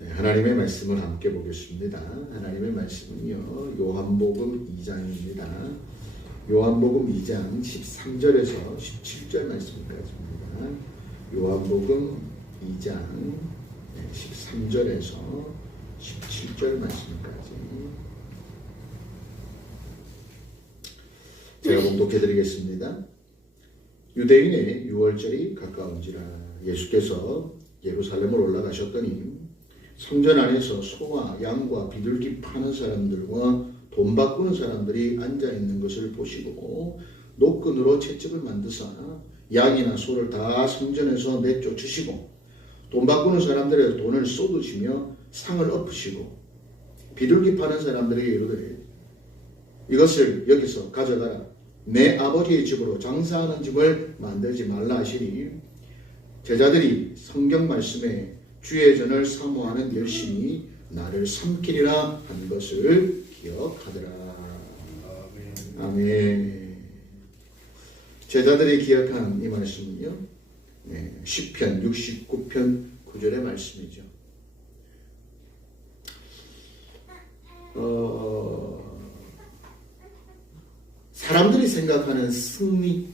네, 하나님의 말씀을 함께 보겠습니다. 하나님의 말씀은요, 요한복음 2장입니다. 요한복음 2장 13절에서 17절 말씀까지입니다. 요한복음 2장 13절에서 17절 말씀까지 제가 봉독해드리겠습니다. 유대인의 유월절이 가까운지라 예수께서 예루살렘을 올라가셨더니 성전 안에서 소와 양과 비둘기 파는 사람들과 돈 바꾸는 사람들이 앉아있는 것을 보시고 노끈으로 채찍을 만드사 양이나 소를 다 성전에서 내쫓으시고 돈 바꾸는 사람들의 돈을 쏟으시며 상을 엎으시고 비둘기 파는 사람들에게 이르되 이것을 여기서 가져가라. 내 아버지의 집으로 장사하는 집을 만들지 말라 하시니 제자들이 성경 말씀에 주의 전을 사모하는 열심히 나를 삼키리라 한 것을 기억하더라. 아멘. 제자들이 기억한 이 말씀은요, 시편 69편 9절의 말씀이죠. 사람들이 생각하는 승리,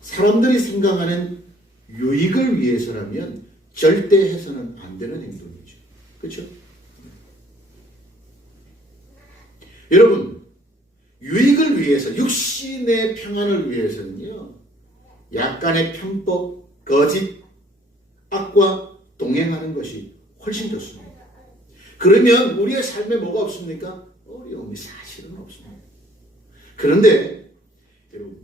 사람들이 생각하는 유익을 위해서라면 절대 해서는 안 되는 행동이죠. 그렇죠? 여러분, 유익을 위해서, 육신의 평안을 위해서는요, 약간의 편법, 거짓, 악과 동행하는 것이 훨씬 좋습니다. 그러면 우리의 삶에 뭐가 없습니까? 어려움이 사실은 없습니다. 그런데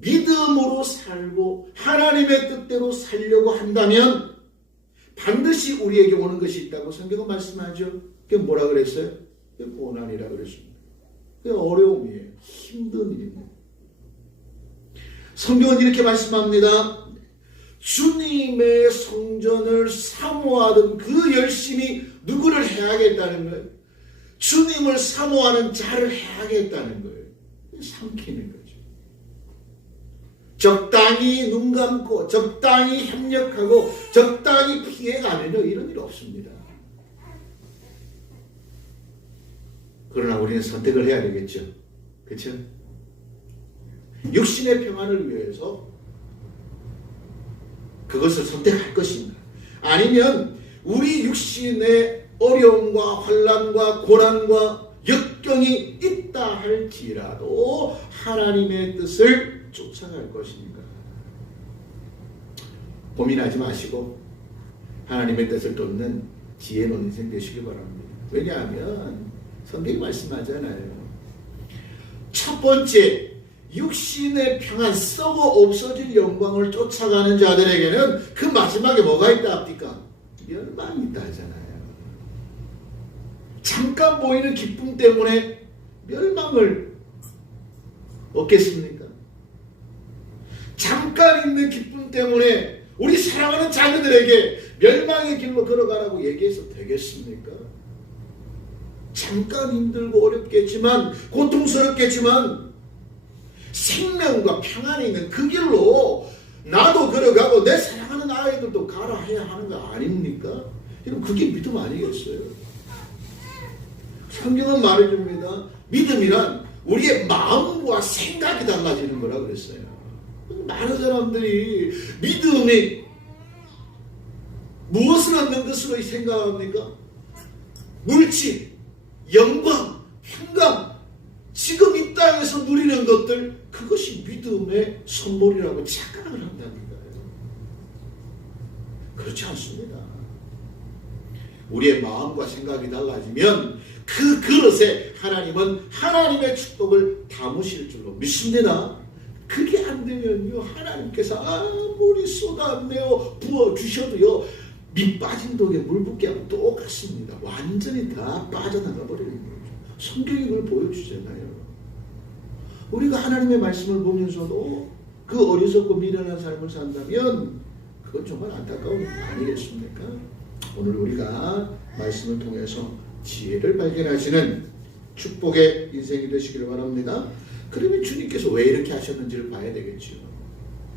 믿음으로 살고 하나님의 뜻대로 살려고 한다면 반드시 우리에게 오는 것이 있다고 성경은 말씀하죠. 그게 뭐라 그랬어요? 그게 고난이라 그랬습니다. 그게 어려움이에요. 힘든 일입니다. 성경은 이렇게 말씀합니다. 주님의 성전을 사모하던 그 열심히 누구를 해야겠다는 거예요? 주님을 사모하는 자를 해야겠다는 거예요. 삼키는 거예요. 적당히 눈 감고 적당히 협력하고 적당히 피해가면요 이런 일 없습니다. 그러나 우리는 선택을 해야 되겠죠. 그렇죠? 육신의 평안을 위해서 그것을 선택할 것인가? 아니면 우리 육신의 어려움과 환난과 고난과 역경이 있다 할지라도 하나님의 뜻을 쫓아갈 것인가? 고민하지 마시고 하나님의 뜻을 쫓는 지혜로운 인생 되시기 바랍니다. 왜냐하면 성경이 말씀하잖아요. 첫 번째, 육신의 평안, 썩어 없어질 영광을 쫓아가는 자들에게는 그 마지막에 뭐가 있다 합니까? 멸망이 있다 하잖아요. 잠깐 보이는 기쁨 때문에 멸망을 얻겠습니까? 잠깐 있는 기쁨 때문에 우리 사랑하는 자녀들에게 멸망의 길로 걸어가라고 얘기해서 되겠습니까? 잠깐 힘들고 어렵겠지만 고통스럽겠지만 생명과 평안이 있는 그 길로 나도 걸어가고 내 사랑하는 아이들도 가라 해야 하는 거 아닙니까? 여러분 그게 믿음 아니겠어요? 성경은 말해줍니다. 믿음이란 우리의 마음과 생각이 달라지는 거라 그랬어요. 많은 사람들이 믿음이 무엇을 얻는 것으로 생각합니까? 물질, 영광, 평강, 지금 이 땅에서 누리는 것들, 그것이 믿음의 선물이라고 착각을 한다니까요. 그렇지 않습니다. 우리의 마음과 생각이 달라지면 그 그릇에 하나님은 하나님의 축복을 담으실 줄로 믿습니다. 그게 안 되면요, 하나님께서 아무리 쏟아내어 부어주셔도요, 밑 빠진 독에 물 붓게 하면 똑같습니다. 완전히 다 빠져나가 버리는 거죠. 성경이 그걸 보여주잖아요. 우리가 하나님의 말씀을 보면서도 그 어리석고 미련한 삶을 산다면 그건 정말 안타까운 일 아니겠습니까? 오늘 우리가 말씀을 통해서 지혜를 발견하시는 축복의 인생이 되시기를 바랍니다. 그러면 주님께서 왜 이렇게 하셨는지를 봐야 되겠죠.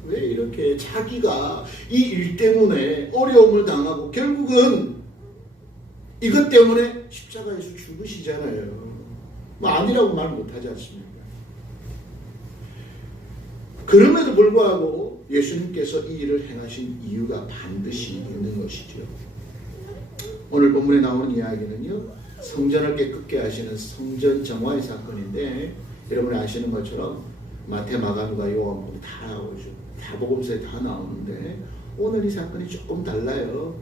왜 이렇게 자기가 이 일 때문에 어려움을 당하고 결국은 이것 때문에 십자가에서 죽으시잖아요. 뭐 아니라고 말 못하지 않습니까? 그럼에도 불구하고 예수님께서 이 일을 행하신 이유가 반드시 있는 것이죠. 오늘 본문에 나오는 이야기는요, 성전을 깨끗게 하시는 성전 정화의 사건인데, 여러분이 아시는 것처럼 마태, 마가, 누가, 요한복음 다 나오죠. 다복음서에 다 나오는데 오늘 이 사건이 조금 달라요.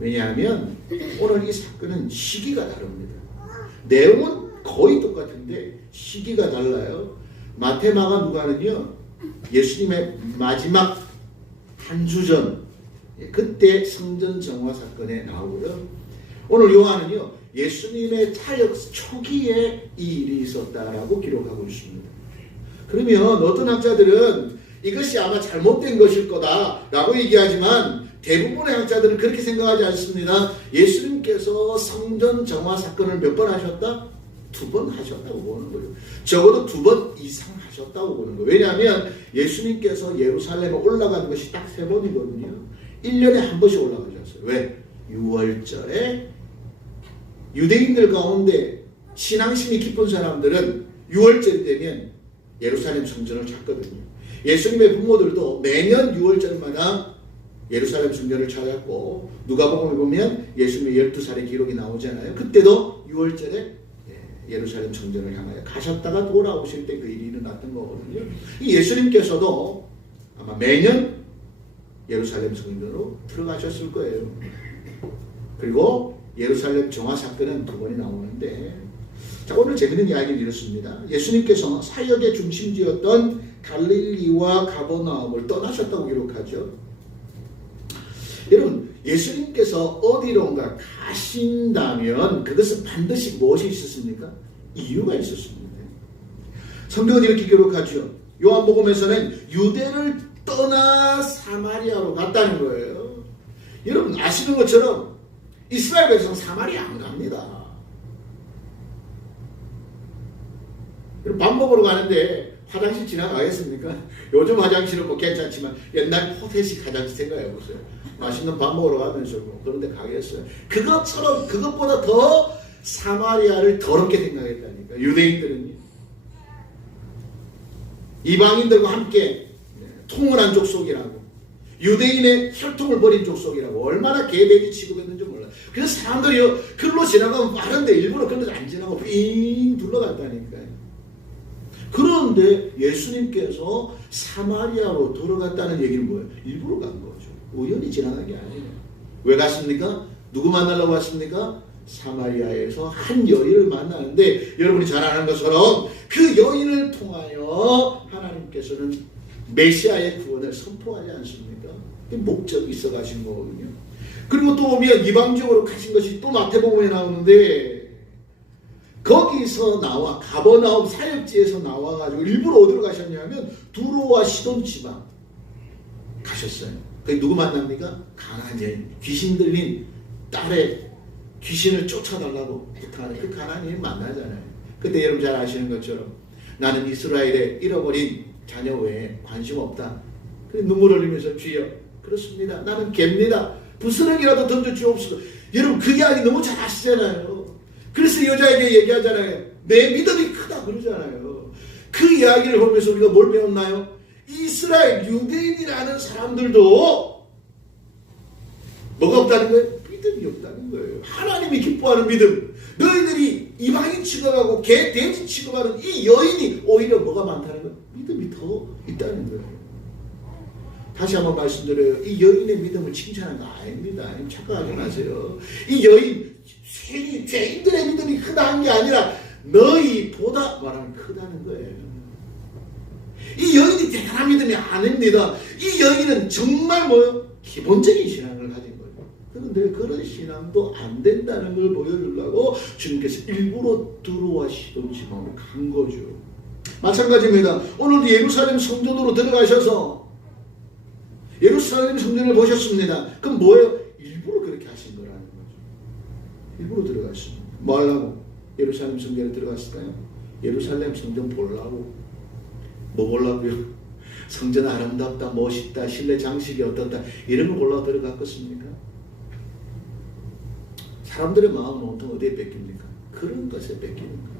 왜냐하면 오늘 이 사건은 시기가 다릅니다. 내용은 거의 똑같은데 시기가 달라요. 마태, 마가, 누가는요, 예수님의 마지막 한 주 전, 그때 성전 정화 사건에 나오고요. 오늘 요한은요, 예수님의 타역 초기에 이 일이 있었다라고 기록하고 있습니다. 그러면 어떤 학자들은 이것이 아마 잘못된 것일 거다라고 얘기하지만 대부분의 학자들은 그렇게 생각하지 않습니다. 예수님께서 성전 정화 사건을 몇 번 하셨다? 2번 하셨다고 보는 거예요. 적어도 2번 이상 하셨다고 보는 거예요. 왜냐하면 예수님께서 예루살렘에 올라가는 것이 딱 3번이거든요. 1년에 한 번씩 올라가셨어요. 왜? 6월절에 유대인들 가운데 신앙심이 깊은 사람들은 6월절이 되면 예루살렘 성전을 찾거든요. 예수님의 부모들도 매년 6월절마다 예루살렘 성전을 찾았고, 누가복음에 보면 예수님의 12살의 기록이 나오잖아요. 그때도 6월절에 예루살렘 성전을 향하여 가셨다가 돌아오실 때 그 일이 일어났던 거거든요. 이 예수님께서도 아마 매년 예루살렘 성전으로 들어가셨을 거예요. 그리고 예루살렘 정화 사건은 2번이 나오는데, 자, 오늘 재밌는 이야기는 이렇습니다. 예수님께서 사역의 중심지였던 갈릴리와 가버나움을 떠나셨다고 기록하죠. 여러분, 예수님께서 어디론가 가신다면 그것은 반드시 무엇이 있었습니까? 이유가 있었습니다. 성경은 이렇게 기록하죠. 요한복음에서는 유대를 떠나 사마리아로 갔다는 거예요. 여러분 아시는 것처럼 이스라엘 백성 사마리아 안 갑니다. 밥 먹으러 가는데 화장실 지나가겠습니까? 요즘 화장실은 뭐 괜찮지만 옛날 호텔식 화장실 생각해보세요. 맛있는 밥 먹으러 가면서 그런데 가겠어요. 그것처럼 그것보다 더 사마리아를 더럽게 생각했다니까. 유대인들은요. 이방인들과 함께 통혼한 족속이라고, 유대인의 혈통을 버린 족속이라고 얼마나 개돼지 취급했는지 몰라요. 그래서 사람들이 글로 지나가면 빠른데 일부러 글로 안 지나고 삥 둘러갔다니까요. 그런데 예수님께서 사마리아로 들어갔다는 얘기는 뭐예요? 일부러 간 거죠. 우연히 지나간 게 아니에요. 왜 갔습니까? 누구 만나려고 왔습니까? 사마리아에서 한 여인을 만나는데, 여러분이 잘 아는 것처럼 그 여인을 통하여 하나님께서는 메시아의 구원을 선포하지 않습니까? 목적이 있어 가신 거거든요. 그리고 또 오면 이방지역으로 가신 것이 또 마태복음에 나오는데, 거기서 나와 가버나움 사역지에서 나와가지고 일부러 어디로 가셨냐면 두로와 시돈 지방 가셨어요. 거기 누구 만납니까? 가나안 여인, 귀신 들린 딸의 귀신을 쫓아달라고 부탁하는 그 가나안 여인 만나잖아요. 그때 여러분 잘 아시는 것처럼 나는 이스라엘의 잃어버린 자녀 외에 관심 없다. 그래서 눈물 흘리면서 주여, 그렇습니다. 나는 개입니다. 부스러기라도 던져 주옵소서. 여러분 그 이야기 너무 잘 아시잖아요. 그래서 여자에게 얘기하잖아요. 내 믿음이 크다 그러잖아요. 그 이야기를 보면서 우리가 뭘 배웠나요? 이스라엘 유대인이라는 사람들도 뭐가 없다는 거예요? 믿음이 없다는 거예요. 하나님이 기뻐하는 믿음. 너희들이 이방인 취급하고 개, 돼지 취급하는 이 여인이 오히려 뭐가 많다는 거예요? 믿음이 더 있다는 거예요. 다시 한번 말씀드려요. 이 여인의 믿음을 칭찬하는 거 아닙니다. 착각하지 마세요. 이 여인, 죄인들의 믿음이 크다는 게 아니라 너희보다 말하면 크다는 거예요. 이 여인이 대단한 믿음이 아닙니다. 이 여인은 정말 뭐요? 기본적인 신앙을 가진 거예요. 그런데 그런 신앙도 안 된다는 걸 보여주려고 주님께서 일부러 두로와 시돈 지방으로 간 거죠. 마찬가지입니다. 오늘도 예루살렘 성전으로 들어가셔서 예루살렘 성전을 보셨습니다. 그럼 뭐예요? 일부러 그렇게 하신 거라는 거죠. 일부러 들어갔습니다. 뭐 하려고? 예루살렘 성전에 들어갔을까요? 예루살렘 성전 보려고. 뭐 보려고요? 성전 아름답다, 멋있다, 실내 장식이 어떻다 이런 거 골라 들어갔겠습니까? 사람들의 마음은 온통 어디에 뺏깁니까? 그런 것에 뺏기는 거예요.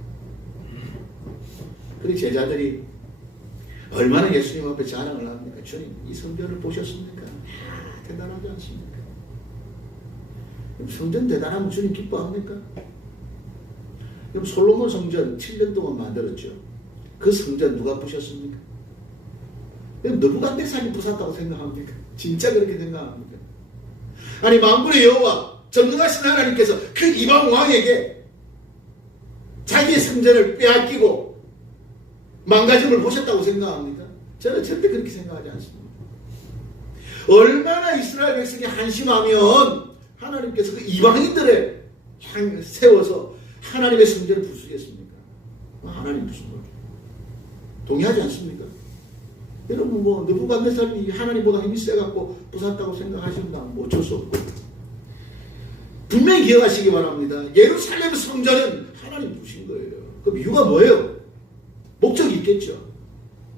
그리고 제자들이 얼마나 예수님 앞에 자랑을 합니까? 주님, 이 성전을 보셨습니까? 대단하지 않습니까? 성전 대단하면 주님 기뻐합니까? 그럼 솔로몬 성전 7년 동안 만들었죠. 그 성전 누가 부셨습니까? 느부갓네살이 부쉈다고 생각합니까? 진짜 그렇게 생각합니까? 아니 만군의 여호와 전능하신 하나님께서 그 이방 왕에게 자기의 성전을 빼앗기고 망가짐을 보셨다고 생각합니까? 저는 절대 그렇게 생각하지 않습니다. 얼마나 이스라엘 백성이 한심하면 하나님께서 그 이방인들의 향 세워서 하나님의 성전을 부수겠습니까? 하나님 무슨 거예요? 동의하지 않습니까? 여러분 뭐 느부갓네살이 하나님보다 힘이 세갖고 부쉈다고 생각하신다면 뭐 어쩔 수 없고 분명히 기억하시기 바랍니다. 예루살렘 성전은 하나님 부신 거예요. 그럼 이유가 뭐예요? 목적이 있겠죠.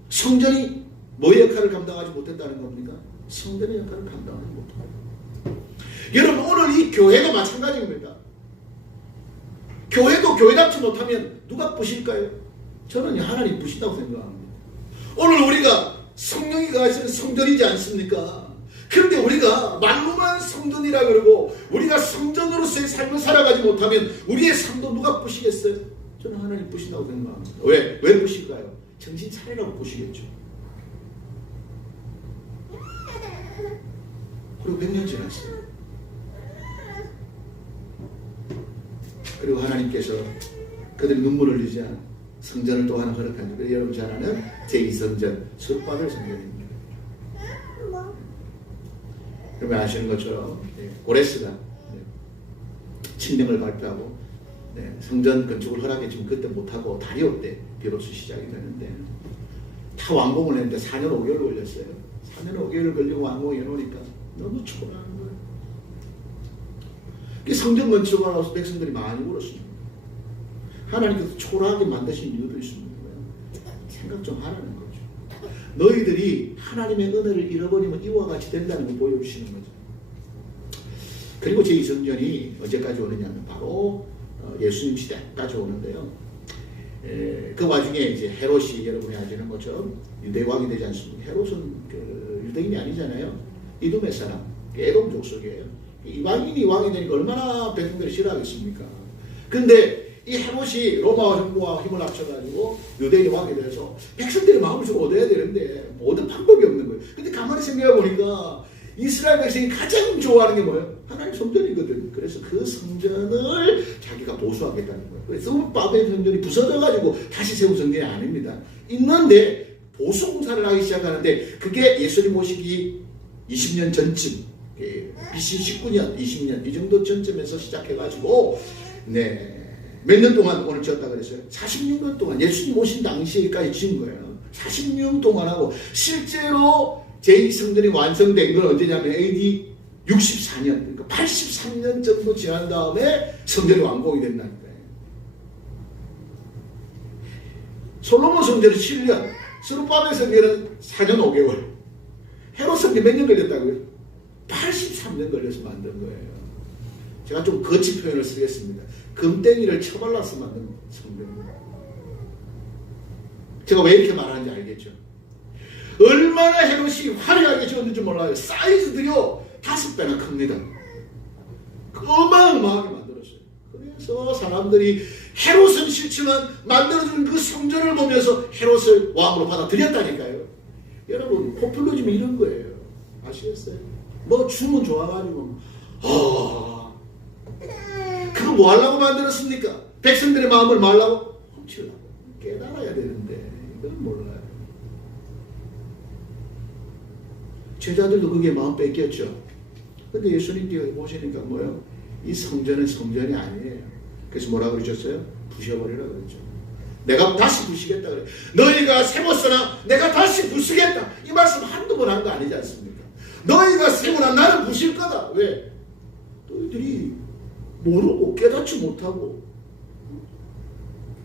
성전이 뭐의 역할을 감당하지 못했다는 겁니까? 성전의 역할을 감당하지 못합니다. 여러분 오늘 이 교회가 마찬가지입니다. 교회도 교회답지 못하면 누가 부실까요? 저는 하나님 부신다고 생각합니다. 오늘 우리가 성령이 가시는 성전이지 않습니까? 그런데 우리가 말로만 성전이라 그러고 우리가 성전으로서의 삶을 살아가지 못하면 우리의 삶도 누가 부시겠어요? 저는 하나님 부신다고 생각합니다. 왜? 왜 부실까요? 정신 차리라고 부시겠죠. 그리고 100년 지났어요. 그리고 하나님께서 그들이 눈물을 흘리지 않아 성전을 또 하나 허락한 줄. 여러분 잘 아는 제2성전 스룹바벨 성전입니다. 그러면 아시는 것처럼 고레스가 침명을 발표하고 성전 건축을 허락했지만 그때 못하고 다리오 때 비로소 시작이 되는데 다 완공을 했는데 4년 5개월 걸렸어요. 4년 5개월 걸리고 완공해 놓으니까 너무 초라한 거예요. 성전 건축을 하면서 백성들이 많이 울었습니다. 하나님께서 초라하게 만드신 이유도 있습니다. 생각 좀 하라는 거죠. 너희들이 하나님의 은혜를 잃어버리면 이와 같이 된다는 걸 보여주시는 거죠. 그리고 제2성전이 언제까지 오느냐면 바로 예수님 시대까지 오는데요. 그 와중에 이제 헤롯이 여러분이 아시는 것처럼 유대왕이 되지 않습니까? 헤롯은 유대인이 아니잖아요. 이두메 사람, 에돔 족속이에요. 이방인이 왕이 되니까 얼마나 백성들이 싫어하겠습니까? 근데 이 헤롯이 로마 형부와 힘을 합쳐가지고 유대인이 왕이 돼서 백성들의 마음을 좀 얻어야 되는데 얻은 방법이 없는 거예요. 근데 가만히 생각해 보니까 이스라엘 백성이 가장 좋아하는 게 뭐예요? 하나님 성전이거든. 그래서 그 성전을 자기가 보수하겠다는 거예요. 그래서 바벨 성전이 부서져가지고 다시 세운 성전이 아닙니다. 있는데 보수 공사를 하기 시작하는데 그게 예수님 오시기 20년 전쯤, BC 19년, 20년 이 정도 전쯤에서 시작해가지고 몇 년 동안 오늘 지었다 그랬어요? 46년 동안 예수님 오신 당시에까지 지은 거예요. 46년 동안 하고 실제로 제2성전이 완성된 건 언제냐면 AD 64년 그러니까 83년 정도 지난 다음에 성전이 완공이 된다니까요. 솔로몬 성전은 7년, 스룹바벨 성전은 4년 5개월, 헤롯 성전 몇 년 걸렸다고요? 83년 걸려서 만든 거예요. 제가 좀 거친 표현을 쓰겠습니다. 금땡이를 쳐발라서 만든 성전입니다. 제가 왜 이렇게 말하는지 알겠죠? 얼마나 헤롯이 화려하게 지었는지 몰라요. 사이즈도요 5배나 큽니다. 어마어마하게 만들었어요. 그래서 사람들이 헤롯은 싫지만 만들어준 그 성전을 보면서 헤롯을 왕으로 받아들였다니까요. 여러분 포퓰리즘이 이런 거예요. 아시겠어요? 뭐 춤은 좋아가지고 그거 뭐 하려고 만들었습니까? 백성들의 마음을 뭐 하려고? 훔치려고. 깨달아야 되는데 이건 몰라요. 제자들도 그게 마음 뺏겼죠. 근데 예수님께 보시니까 뭐요? 이 성전은 성전이 아니에요. 그래서 뭐라 그러셨어요? 부셔버리라 그랬죠. 내가 다시 부시겠다 그래. 너희가 세웠으나 내가 다시 부수겠다. 이 말씀 한두 번 한 거 아니지 않습니까? 너희가 세우나 나는 부실 거다. 왜? 너희들이 모르고 깨닫지 못하고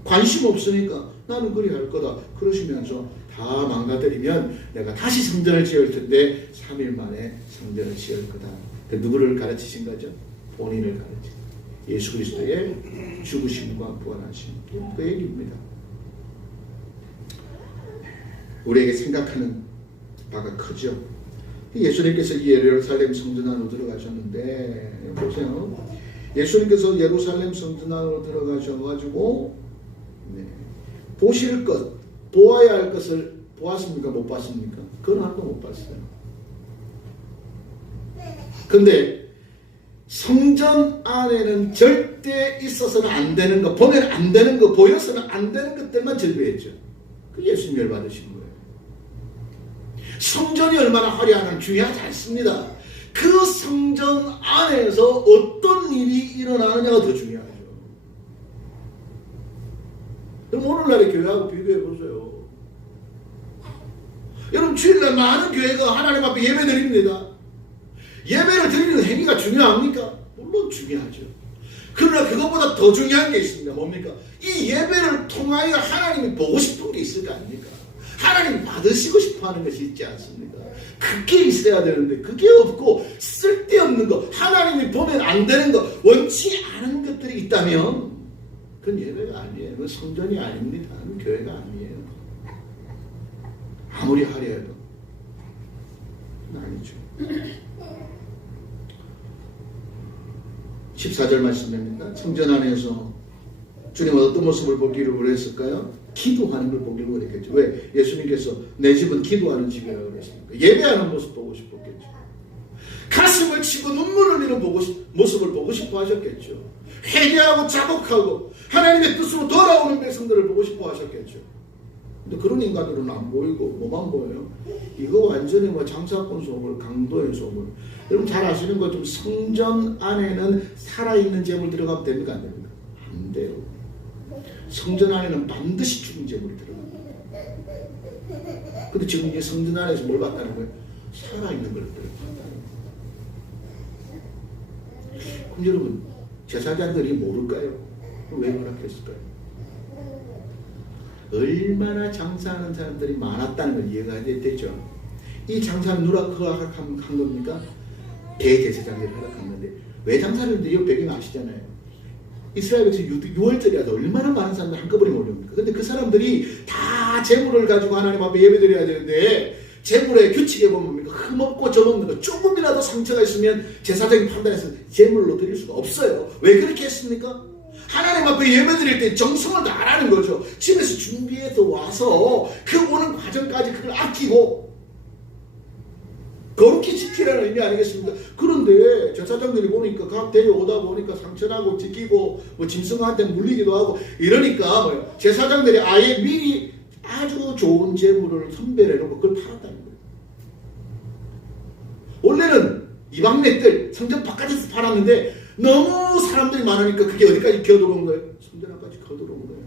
관심 없으니까 나는 그리 할 거다. 그러시면서 다 망가뜨리면 내가 다시 성전을 지을 텐데 3일 만에 성전을 지을 거다. 그 누구를 가르치신 거죠? 본인을 가르친 예수 그리스도의 죽으심과 부활하심 그 얘기입니다. 우리에게 생각하는 바가 크죠. 예수님께서 이 예루살렘 성전 안으로 들어가셨는데 보세요. 예수님께서 예루살렘 성전 안으로 들어가셔가지고 보실 것, 보아야 할 것을 보았습니까? 못 봤습니까? 그건 하나도 못 봤어요. 근데 성전 안에는 절대 있어서는 안 되는 거, 보면 안 되는 거, 보여서는 안 되는 것들만 절비했죠. 그 예수님 열받으신 거예요. 성전이 얼마나 화려한지 중요하지 않습니다. 그 성전 안에서 어떤 일이 일어나느냐가 더 중요하죠. 그럼 오늘날의 교회하고 비교해 보세요. 여러분 주일날 많은 교회가 하나님 앞에 예배 드립니다. 예배를 드리는 행위가 중요합니까? 물론 중요하죠. 그러나 그것보다 더 중요한 게 있습니다. 뭡니까? 이 예배를 통하여 하나님이 보고 싶은 게 있을 거 아닙니까? 하나님 받으시고 싶어 하는 것이 있지 않습니까? 그게 있어야 되는데 그게 없고 쓸데없는 거, 하나님이 보면 안 되는 거, 원치 않은 것들이 있다면 그건 예배가 아니에요. 그건 성전이 아닙니다. 그건 교회가 아니에요. 아무리 화려해도 그건 아니죠. 14절 말씀입니다. 성전 안에서 주님은 어떤 모습을 보기를 원했을까요? 기도하는 걸 보기를 원했겠죠. 왜? 예수님께서 내 집은 기도하는 집이라고 그랬습니까? 예배하는 모습 보고 싶었겠죠. 가슴을 치고 눈물을 흘리는 모습을 보고 싶어 하셨겠죠. 회개하고 자복하고 하나님의 뜻으로 돌아오는 백성들을 보고 싶어 하셨겠죠. 근데 그런 인간들은 안 보이고 뭐만 보여요? 이거 완전히 장사꾼 소물, 강도의 소물. 여러분 잘 아시는 것처럼 성전 안에는 살아있는 재물 들어가면 됩니까? 안 됩니까? 안 돼요. 성전 안에는 반드시 죽은 재물이 들어갑니다. 근데 지금 이 성전 안에서 뭘 봤다는 거예요? 살아있는 걸 봤다는 거예요. 그럼 여러분 제사장들이 모를까요? 왜 허락했을까요? 얼마나 장사하는 사람들이 많았다는 걸 이해가 되죠. 이 장사는 누가 허락한 겁니까? 대제사장들이 허락한 건데 왜 장사를 했는데 이 배경 아시잖아요. 이스라엘에서 6월절이라도 얼마나 많은 사람들이 한꺼번에 몰려옵니까? 근데 그 사람들이 다 재물을 가지고 하나님 앞에 예배드려야 되는데 재물의 규칙에 보면 뭡니까? 흠없고 점없는 거, 조금이라도 상처가 있으면 제사장이 판단해서 재물로 드릴 수가 없어요. 왜 그렇게 했습니까? 하나님 앞에 예배드릴 때 정성을 다하라는 거죠. 집에서 준비해서 와서 그 오는 과정까지 그걸 아끼고 거룩히 지키라는 의미 아니겠습니까? 그런데 제사장들이 보니까 각 데려오다 보니까 상처나고 찢기고 짐승한테 물리기도 하고 이러니까 제사장들이 아예 미리 아주 좋은 재물을 선별해놓고 그걸 팔았다는 거예요. 원래는 이방인들 성전 바깥에서 팔았는데 너무 사람들이 많으니까 그게 어디까지 기어들어온 거예요? 성전 안까지 기어들어온 거예요.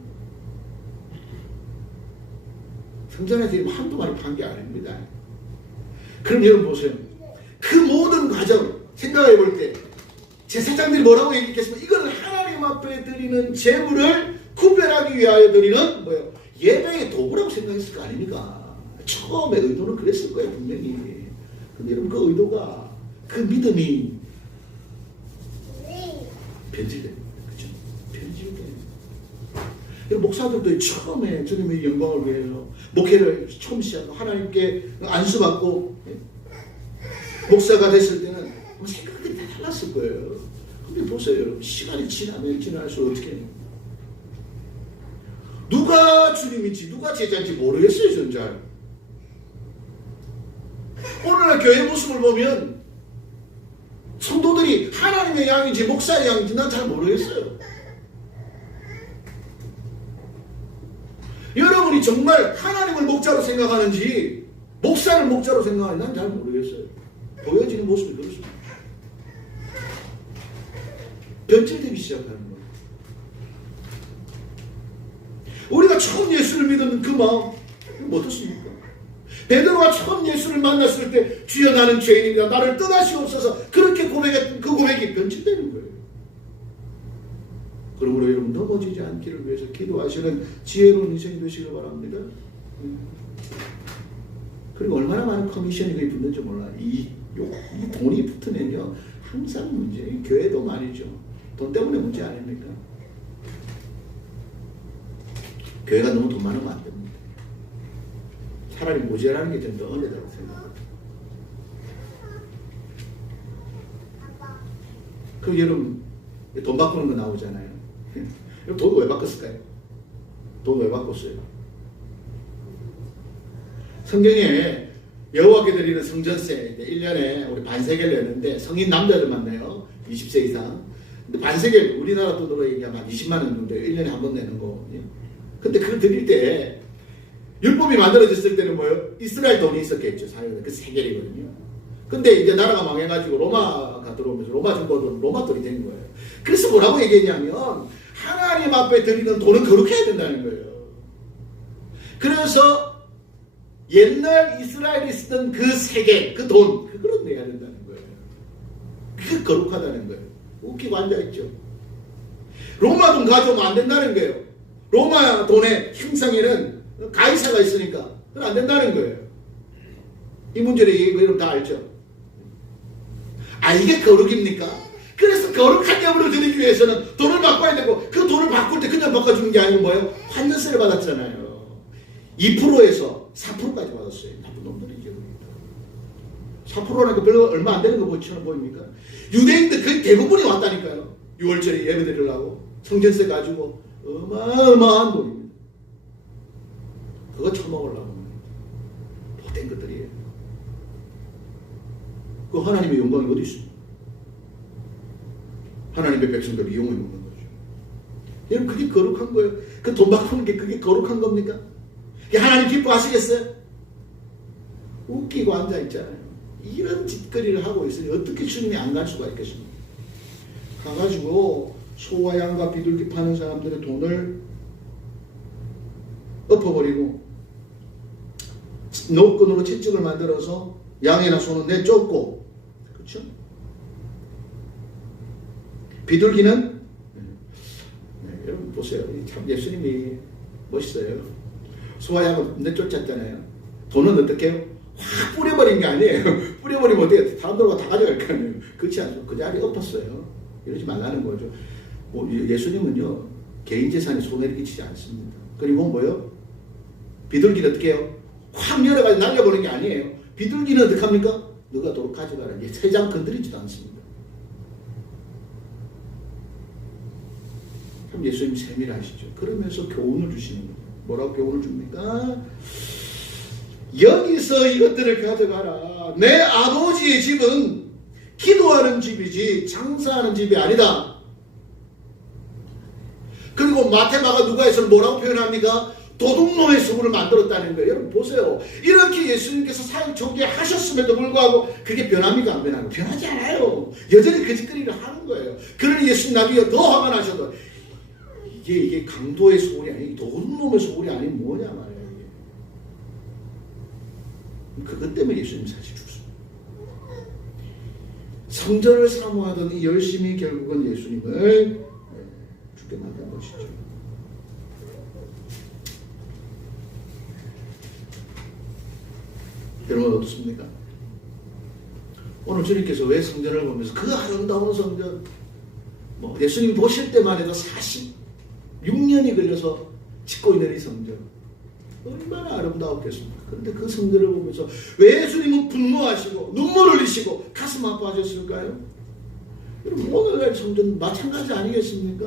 성전에서 한두 마리 판 게 아닙니다. 그럼 여러분 보세요. 그 모든 과정 생각해 볼 때 제사장들이 뭐라고 얘기했겠습니까? 이거는 하나님 앞에 드리는 제물을 구별하기 위하여 드리는 뭐예요? 예배의 도구라고 생각했을 거 아닙니까? 처음에 의도는 그랬을 거예요, 분명히. 근데 여러분 그 의도가, 그 믿음이 변질됩니다. 그렇죠? 변질돼요. 목사들도 처음에 주님의 영광을 위해서 목회를 처음 시작하고 하나님께 안수받고 목사가 됐을 때는 생각들이 다 달랐을 거예요. 근데 보세요, 여러분. 시간이 지나면 지날수록 어떻게 해요? 누가 주님인지 누가 제자인지 모르겠어요, 전 잘. 오늘날 교회 모습을 보면 성도들이 하나님의 양인지 목사의 양인지 난 잘 모르겠어요. 여러분이 정말 하나님을 목자로 생각하는지 목사를 목자로 생각하는지 난 잘 모르겠어요. 보여지는 모습이 그렇습니다. 변질되기 시작하는 거예요. 우리가 처음 예수를 믿은 그 마음 어떻습니까? 베드로가 처음 예수를 만났을 때 주여 나는 죄인입니다. 나를 떠나시옵소서 그렇게 고백했던 그 고백이 변질되는 거예요. 그러므로 여러분 넘어지지 않기를 위해서 기도하시는 지혜로운 인생이 되시길 바랍니다. 그리고 얼마나 많은 커미션이 거기 붙는지 몰라. 이 돈이 붙으면요 항상 문제. 교회도 말이죠. 돈 때문에 문제 아닙니까? 교회가 너무 돈 많으면 안 됩니다. 차라리 모자라는 게 좀 더 은혜라고 생각합니다. 그 여러분 돈 바꾸는 거 나오잖아요. 돈 왜 바꿨을까요? 돈 왜 바꿨어요? 성경에 여호와께 드리는 성전세 1년에 우리 반세겔 내는데 성인 남자들만 내요. 20세 이상. 근데 반세겔 우리나라 돈으로 얘기하면 한 20만 원 정도 1년에 한 번 내는 거. 근데 그걸 드릴 때 율법이 만들어졌을 때는 뭐예요? 이스라엘 돈이 있었겠죠. 사용에 그 세겔이거든요. 근데 이제 나라가 망해가지고 로마가 들어오면서 로마 정부도 로마 돈이 된 거예요. 그래서 뭐라고 얘기했냐면 하나님 앞에 드리는 돈은 거룩해야 된다는 거예요. 그래서 옛날 이스라엘이 쓰던 그 세계, 그 돈, 그걸로 내야 된다는 거예요. 그게 거룩하다는 거예요. 웃기고 앉아있죠. 로마 돈 가져오면 안 된다는 거예요. 로마 돈의 형상에는 가이사가 있으니까 그건 안 된다는 거예요. 이 문제를 여러분 다 알죠? 아, 이게 거룩입니까? 그래서 거룩한 예물을 드리기 위해서는 돈을 바꿔야 되고 그 돈을 바꿀 때 그냥 바꿔주는 게 아니고 뭐예요? 환전세를 받았잖아요. 2%에서 4%까지 받았어요. 나쁜 놈들이죠. 4%라니까 별로 얼마 안 되는 거 보입니까? 유대인들 거의 대부분이 왔다니까요. 6월절에 예배 드리려고 성전세 가지고 어마어마한 돈입니다. 그거 처먹으려고 못된 것들이에요. 그 하나님의 영광이 어디 있습니까? 하나님의 백성들 이용해 먹는 거죠. 여러분 그게 거룩한 거예요. 그 돈 바꾸는 게 그게 거룩한 겁니까? 하나님 기뻐하시겠어요? 웃기고 앉아있잖아요. 이런 짓거리를 하고 있으니 어떻게 주님이 안 갈 수가 있겠습니까? 가가지고 소와 양과 비둘기 파는 사람들의 돈을 엎어버리고 노끈으로 채찍을 만들어서 양이나 소는 내쫓고, 그렇죠? 비둘기는 여러분 보세요. 참 예수님이 멋있어요. 소와 양을 내쫓았잖아요. 돈은 어떻게 해요? 확 뿌려버린 게 아니에요. 뿌려버리면 어떻게 해요? 사람들과 다 가져갈 거 아니에요. 그렇지 않죠. 그 자리에 엎었어요. 이러지 말라는 거죠. 예수님은요 개인 재산에 손해를 끼치지 않습니다. 그리고 뭐요? 비둘기는 어떻게 해요? 확 열어가지고 날려버리는 게 아니에요. 비둘기는 어떻게 합니까? 너가 도로 가져가라. 세 장 건드리지도 않습니다. 참 예수님 세밀하시죠. 그러면서 교훈을 주시는 거예요. 뭐라고 교훈을 줍니까? 여기서 이것들을 가져가라. 내 아버지의 집은 기도하는 집이지 장사하는 집이 아니다. 그리고 마테마가 누가에서는 뭐라고 표현합니까? 도둑놈의 소굴을 만들었다는 거예요. 여러분 보세요. 이렇게 예수님께서 사역 전개하셨음에도 불구하고 그게 변합니까? 안 변합니까? 변하지 않아요. 여전히 거짓거리를 하는 거예요. 그러니 예수님 나중에 더 화가 나셔도 이게 강도의 소굴이 아니고 도둑놈의 소굴이 아니면 뭐냐 말이에요. 그것 때문에 예수님 사실 죽습니다. 성전을 사모하던 이 열심이 결국은 예수님을 죽게 만든 것이죠. 여러분 어떻습니까? 오늘 주님께서 왜 성전을 보면서 그 아름다운 성전, 예수님 보실 때만 해도 46년이 걸려서 짓고 있는 이 성전 얼마나 아름다웠겠습니까? 그런데 그 성전을 보면서 왜 예수님은 분노하시고 눈물 흘리시고 가슴 아파하셨을까요? 여러분 오늘날 성전 마찬가지 아니겠습니까?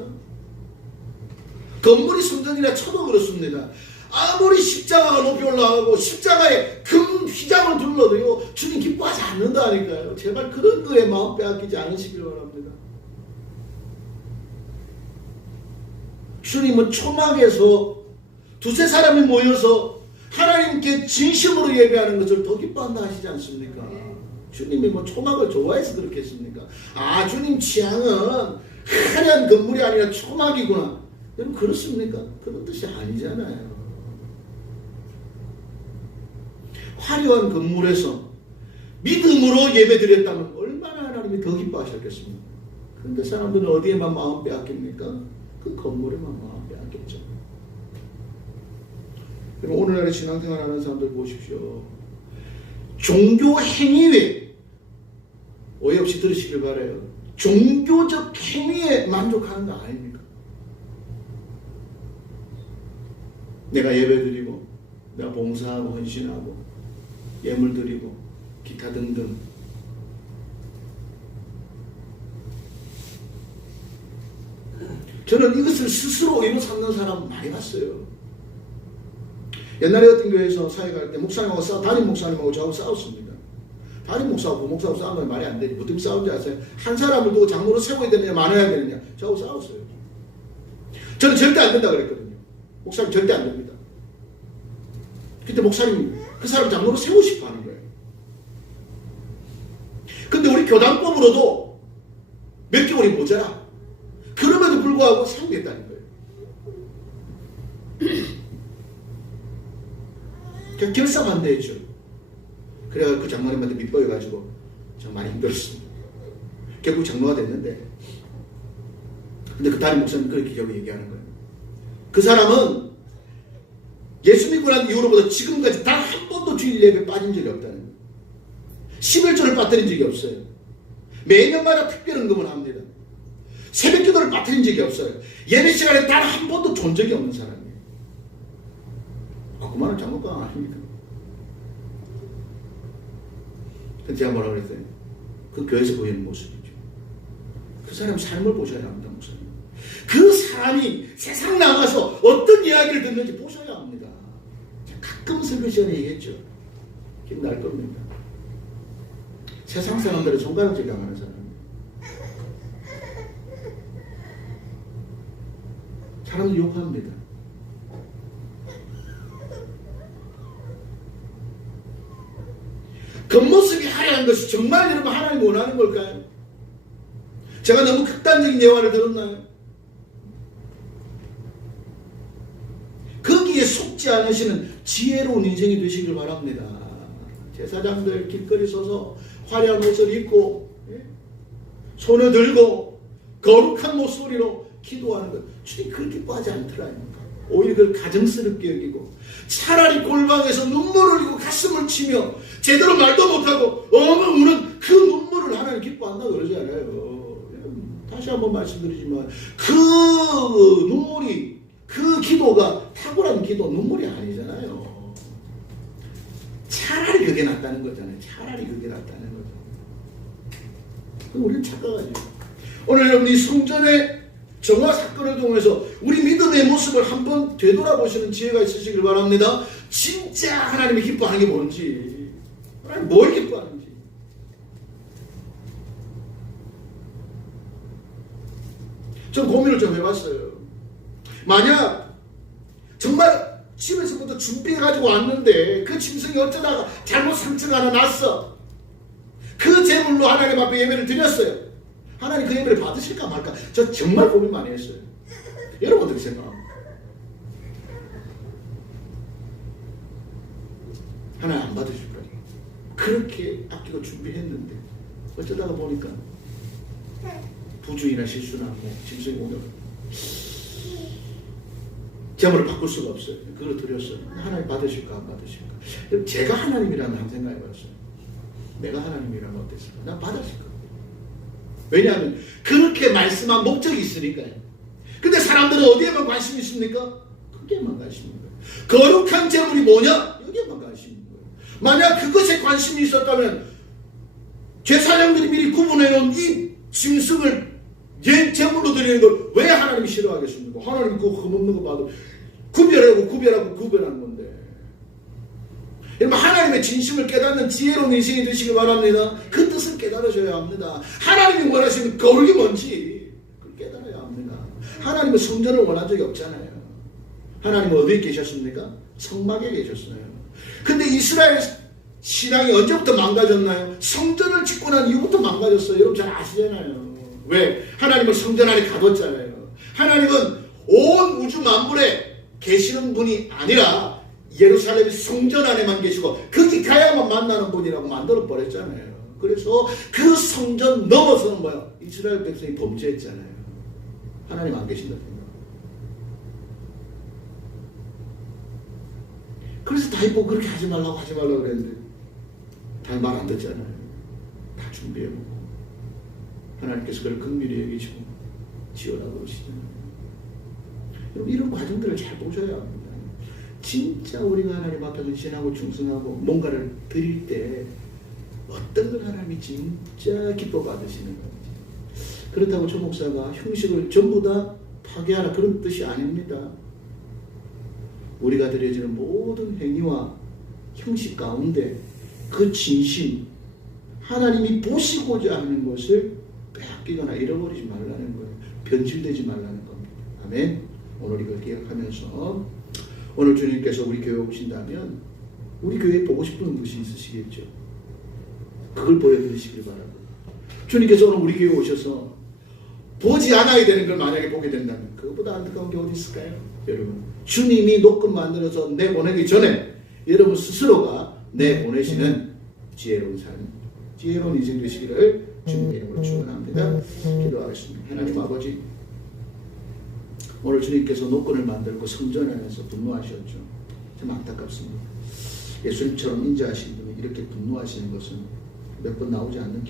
건물이 성전이라 쳐도 그렇습니다. 아무리 십자가가 높이 올라가고 십자가에 금 휘장을 둘러도요 주님 기뻐하지 않는다니까요. 제발 그런 거에 마음 빼앗기지 않으시길 바랍니다. 주님은 초막에서 두세 사람이 모여서 하나님께 진심으로 예배하는 것을 더 기뻐한다 하시지 않습니까? 주님이 초막을 좋아해서 그렇겠습니까? 아, 주님 취향은 화려한 건물이 아니라 초막이구나. 여러분 그렇습니까? 그런 뜻이 아니잖아요. 화려한 건물에서 믿음으로 예배드렸다면 얼마나 하나님이 더 기뻐하셨겠습니까? 그런데 사람들은 어디에만 마음 빼앗깁니까? 그 건물에만 마음 빼앗겼죠. 오늘날의 신앙생활 하는 사람들 보십시오. 종교 행위에, 오해 없이 들으시길 바라요. 종교적 행위에 만족하는 거 아닙니까? 내가 예배드리고, 내가 봉사하고 헌신하고, 예물 드리고, 기타 등등. 저는 이것을 스스로 의무 삼는 사람 많이 봤어요. 옛날에 어떤 교회에서 사역할 때 목사님하고 담임 목사님하고 저하고 싸웠습니다. 담임 목사하고 부목사하고 싸우는 건 말이 안 되지. 어떻게 싸운지 아세요? 한 사람을 두고 장로로 세워야 되느냐 많아야 되느냐. 저하고 싸웠어요. 저는 절대 안 된다 그랬거든요. 목사님 절대 안 됩니다. 그때 목사님이 그 사람 장로로 세우고 싶어 하는 거예요. 근데 우리 교단법으로도 몇 개월이 모자라. 그럼에도 불구하고 세우겠다는 거예요. 그냥 결사반대했죠. 그래서 그 장로님한테 밑보여가지고 참 많이 힘들었습니다. 결국 장로가 됐는데, 근데 그 담임 목사님 그렇게 결국 얘기하는 거예요. 그 사람은 예수 믿고 난 이후로부터 지금까지 단 한 번도 주일 예배 빠진 적이 없다는 거예요. 11조를 빠뜨린 적이 없어요. 매년마다 특별 헌금을 합니다. 새벽 기도를 빠뜨린 적이 없어요. 예배 시간에 단 한 번도 존 적이 없는 사람이에요. 그만한 장로가 아닙니까? 근데 제가 뭐라 그랬어요? 그 교회에서 보이는 모습이죠. 그 사람 삶을 보셔야 합니다, 목사님. 그 사람이 세상 나가서 어떤 이야기를 듣는지 보셔야 합니다. 가끔 설교 시간에 얘기했죠. 기분 날 겁니다. 세상 사람들은 손가락질 당하는 사람이에요. 사람들 욕합니다. 겉모습이 화려한 것이 정말 여러분 하나님 원하는 걸까요? 제가 너무 극단적인 예화를 들었나요? 거기에 속지 않으시는 지혜로운 인생이 되시길 바랍니다. 제사장들 길거리 서서 화려한 옷을 입고 손을 들고 거룩한 목소리로 기도하는 것, 주님 그걸 기뻐하지 않더라니까. 오히려 그걸 가정스럽게 여기고, 차라리 골방에서 눈물을 흘리고 가슴을 치며 제대로 말도 못하고 엉엉 우는 그 눈물을 하나님 기뻐한다고 그러지 않아요. 다시 한번 말씀드리지만 그 눈물이, 그 기도가 탁월한 기도, 눈물이 아니잖아요. 차라리 그게 낫다는 거잖아요. 차라리 그게 낫다는 거죠. 그럼 우리는 착각하죠. 오늘 여러분 이 성전의 정화 사건을 통해서 우리 믿음의 모습을 한번 되돌아보시는 지혜가 있으시길 바랍니다. 진짜 하나님이 기뻐하는 게 뭔지, 하나님 뭘 기뻐하는지. 전 고민을 좀 해봤어요. 만약 정말 집에서부터 준비해가지고 왔는데 그 짐승이 어쩌다가 잘못 상처가 하나 났어. 그 제물로 하나님 앞에 예배를 드렸어요. 하나님 그 예배를 받으실까 말까? 저 정말 고민 많이 했어요. 여러분 어떻게 생각합니까? 하나님 안 받으실 거예요. 그렇게 아끼고 준비했는데 어쩌다가 보니까 부주의나 실수나 뭐 짐승이 오면 제물을 바꿀 수가 없어요. 그걸 드렸어요. 하나님 받으실까 안 받으실까? 제가 하나님이라면 한번 생각해봤어요. 내가 하나님이라면 어땠을까? 난 받았을까? 왜냐하면 그렇게 말씀한 목적이 있으니까요. 근데 사람들은 어디에만 관심이 있습니까? 거기에만 관심이 있는 거예요. 거룩한 제물이 뭐냐? 여기에만 관심이 있는 거예요. 만약 그것에 관심이 있었다면 제사장들이 미리 구분해놓은 이 짐승을 옛 제물로 드리는 걸 왜 하나님이 싫어하겠습니까? 하나님이 그거 흠없는 거 봐도 구별하는 건데. 여러분 하나님의 진심을 깨닫는 지혜로운 인생이 되시길 바랍니다. 그 뜻을 깨달으셔야 합니다. 하나님이 원하시는 거룩이 뭔지 그걸 깨달아야 합니다. 하나님은 성전을 원한 적이 없잖아요. 하나님은 어디에 계셨습니까? 성막에 계셨어요. 근데 이스라엘 신앙이 언제부터 망가졌나요? 성전을 짓고 난 이후부터 망가졌어요. 여러분 잘 아시잖아요. 왜? 하나님은 성전 안에 가뒀잖아요. 하나님은 온 우주 만물에 계시는 분이 아니라 예루살렘 성전 안에만 계시고 거기 가야만 만나는 분이라고 만들어 버렸잖아요. 그래서 그 성전 넘어서는 뭐야? 이스라엘 백성이 범죄했잖아요. 하나님 안 계신다. 그래서 다윗 보고 그렇게 하지 말라고 그랬는데 잘 말 안 듣잖아요. 다 준비해놓고 하나님께서 그걸 긍휼히 여기시고 지어라 그러시잖아요. 여러분 이런 과정들을 잘 보셔야 합니다. 진짜 우리가 하나님 앞에서 신하고 충성하고 뭔가를 드릴 때 어떤 걸 하나님이 진짜 기뻐 받으시는 건지. 그렇다고 조 목사가 형식을 전부 다 파괴하라 그런 뜻이 아닙니다. 우리가 드려지는 모든 행위와 형식 가운데 그 진심, 하나님이 보시고자 하는 것을 빼앗기거나 잃어버리지 말라는 거예요. 변질되지 말라는 겁니다. 아멘. 오늘 이걸 기억하면서 오늘 주님께서 우리 교회 오신다면 우리 교회에 보고 싶은 것이 있으시겠죠. 그걸 보여드리시길 바랍니다. 주님께서 오늘 우리 교회에 오셔서 보지 않아야 되는 걸 만약에 보게 된다면 그것보다 안타까운 게 어디 있을까요? 여러분 주님이 녹음 만들어서 내보내기 전에 여러분 스스로가 내보내시는 지혜로운 삶, 지혜로운 인생 되시기를 주님의 이름으로 축원합니다. 기도하겠습니다. 하나님 아버지, 오늘 주님께서 노건을 만들고 성전하면서 분노하셨죠. 참 안타깝습니다. 예수님처럼 인자하신 분이 이렇게 분노하시는 것은 몇 번 나오지 않는 기록.